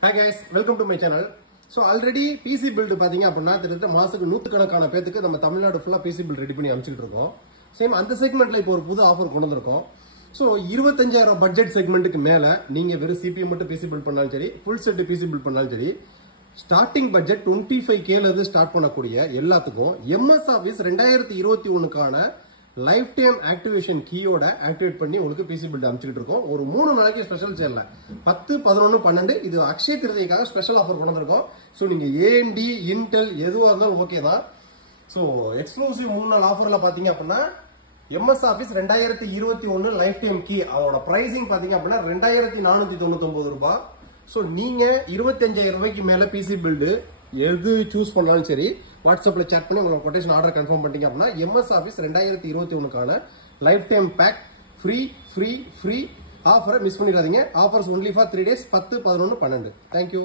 Hi guys, welcome to my channel. So already PC build பாத்தீங்க அப்படினா கிட்டத்தட்ட மாசத்துக்கு நூத்துக்கணக்கான பேருக்கு நம்ம தமிழ்நாடு ஃபுல்லா PC build ரெடி பண்ணி அனுப்பிச்சிட்டு இருக்கோம். சேம் அந்த செக்மெண்ட்ல இப்போ ஒரு புது ஆஃபர் கொண்டு வந்திருக்கோம். சோ 25000 பட்ஜெட் செக்மெண்ட்டுக்கு மேல நீங்க வெறும் CPU மட்டும் PC build பண்ணாலும் சரி, ஃபுல் செட் PC build பண்ணாலும் சரி, ஸ்டார்டிங் பட்ஜெட் 25k ல இருந்து ஸ்டார்ட் பண்ணக்கூடிய எல்லாத்துக்கும் MS Office 2021 க்கான லைஃப் டைம் ஆக்டிவேஷன் கீயோட ஆக்டிவேட் பண்ணி உங்களுக்கு PC build அனுப்பிச்சிட்டு இருக்கோம். ஒரு 3 நாளைக்கு ஸ்பெஷல் சேல்ல 10, 11, 12 இது அக்ஷய திருதியைக்காக ஸ்பெஷல் ஆஃபர் கொண்டு வந்திருக்கோம். சோ நீங்க AMD, Intel எதுவா இருந்தாலும் ஓகே தான். சோ எக்ஸ்க்ளூசிவ் 3 நாள் ஆஃபர்ல பாத்தீங்க அப்படின்னா MS Office 2021 lifetime key அதோட பிரைசிங் பாத்தீங்க அப்படின்னா 2499 ரூபாய். சோ நீங்க 25000 ரூபாய்க்கு மேல PC build எது சூஸ் பண்ணாலும் சரி வாட்ஸ்அப்ல chat பண்ணி உங்களோட கொட்டேஷன் ஆர்டர் கன்ஃபார்ம் பண்ணிட்டீங்க அப்படின்னா MS Office 2021 க்கான லைஃப் டைம் பேக் ஃப்ரீ ஆஃபரை மிஸ் பண்ணிடாதீங்க. Offers only for 3 days 10, 11, 12. Thank you.